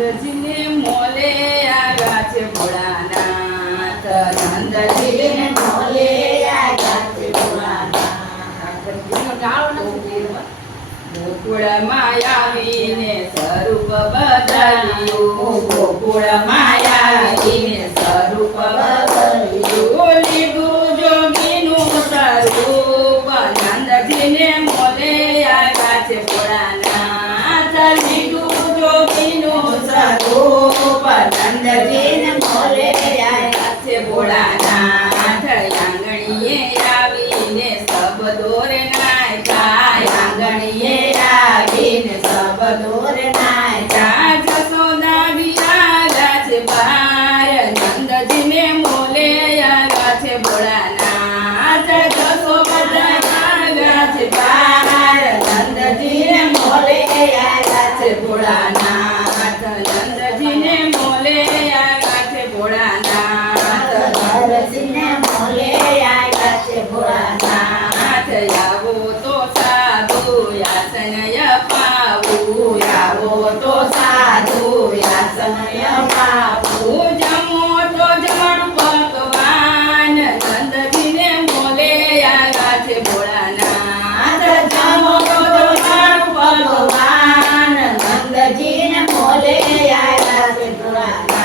નંદજીને Moll આવ્યા છે Bholanath, નંદજીને Moll આવ્યા છે ભોળાનાથ. ગોકુળમાં આવીને સ્વરૂપ બદલ્યું, ગોકુળમાં આવીને સ્વરૂપ બદલ્યું, લીધું જોગીનું સ્વરૂપ, નંદજીને મોલે આવ્યા છે ભોળાનાથ, લીધું જોગીનું સ્વરૂપ, નંદજીને મોલે આવ્યા છે ભોળાનાથ. આંગણીએ આવીને સબદોરે નાચ્યા, આંગણીએ આવીને સબદોરે નાચ્યા, જશોદા વિયાલા છે બાર, નંદજીને મોલે આવ્યા છે ભોળાનાથ, જશોદા આવ્યા છે બાર, નંદજીને મોલે આવ્યા છે ભોળાનાથ, નંદજીને મોલે આવ્યા છે ભોળાનાથ, નંદજીને મોલે આવ્યા છે ભોળાનાથ. આવો તો સાધુ યાસનય પાવું, આવો તો સાધુ યાસનય પાવું, જમો તો જમણ પકવાન, નંદજીને મોલે આવ્યા છે ભોળાનાથ, જમો તો જમણ પકવાન, નંદજીને મોલે આવ્યા છે ભોળાનાથ.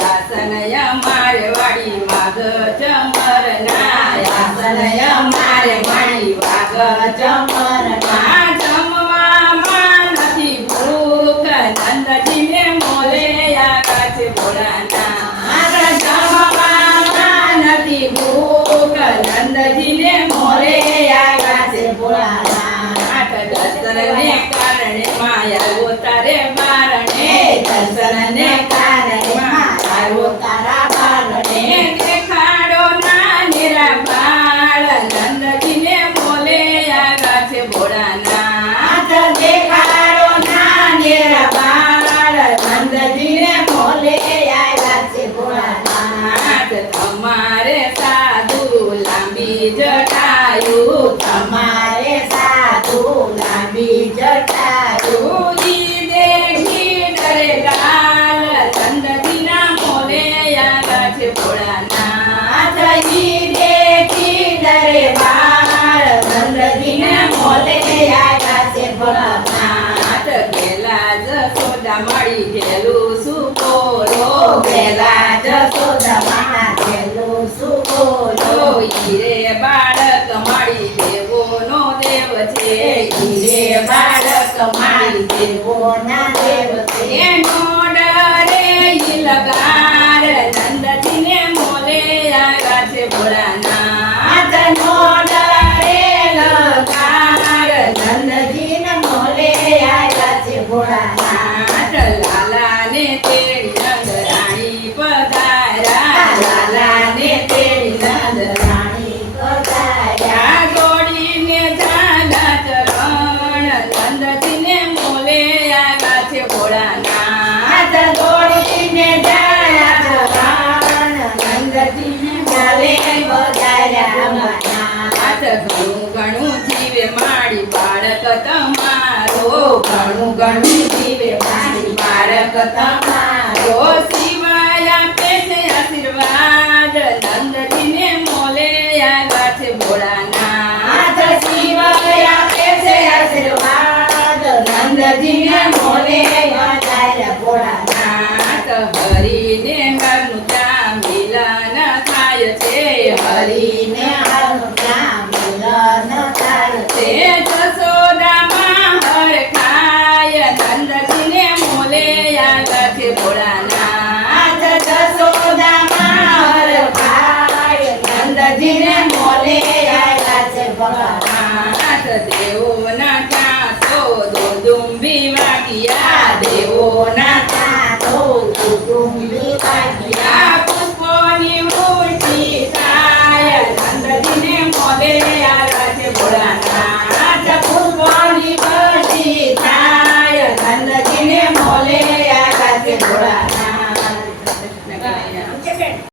યાસનય મારે વાડી માગ ચમરના, યાસનય મારે વાડી વાગ ચમરના, જમવામાં નથી ભૂખ, નંદજીને મોલે આવ્યા છે ભોળાનાથ, જમવામાં નથી ભૂખ, નંદજીને મોલે આવ્યા છે ભોળાનાથ. દર્શનને કારણે માયા તારે બારણે, દર્શનને કારણે માયા તારા બારણે, દેખાડો ના નિરાબાળ, નંદજીને મોલે આવ્યા છે ભોળાનાથ, દેખાડો ના નિરાબાળ, નંદજીને મોલે આવ્યા છે ભોળાનાથ. તમારે સાધુ લાંબી જટાયું, તમારે સાધુ લાંબી જટાયું, દેખી ડરે લાલ, નંદજીના મોલે આવ્યા છે ભોળાનાથ, દેખી ડરે બાળ, નંદજીને મોલે આવ્યા છે ભોળાનાથ. પેલા જશોદા મળી ગયેલું સુકોરો, પેલા જશોદા માં ગયેલું સુકોરો, હીરે બાળક મારી દેવોનો દેવ છે, હીરે બાળક મારી દેવોના દેવ છે, એનો ડરે લગાર, નંદજીને મોલે આવ્યા છે ભોળાનાથ, નો ડરે લગાર, નંદજીને મોલે આવ્યા છે ભોળાનાથ. લાલાને તેડી નંદરાણી પધાર્યા, લાલાને તેડી નંદરાણી પધાર્યા, જોડીને ઝાલા ચરણ, નંદજીને મોલે આવ્યા છે ભોળાનાથ, જોડીને ઝાલા ચરણ, નંદજીને મોલે પધાર્યા ભોળાનાથ. ઘણું ઘણું જીવે માડી બાળક તમારો, ઘણું ઘણું જીવે માડી બાળક તમારો, શિવાય આપે છે આશીર્વાદ, નંદજીને મોલે આવ્યા છે ભોળાનાથ, શિવાય આપે છે આશીર્વાદ, નંદજીને મોલે આવ્યા ભોળાનાથ. હરિ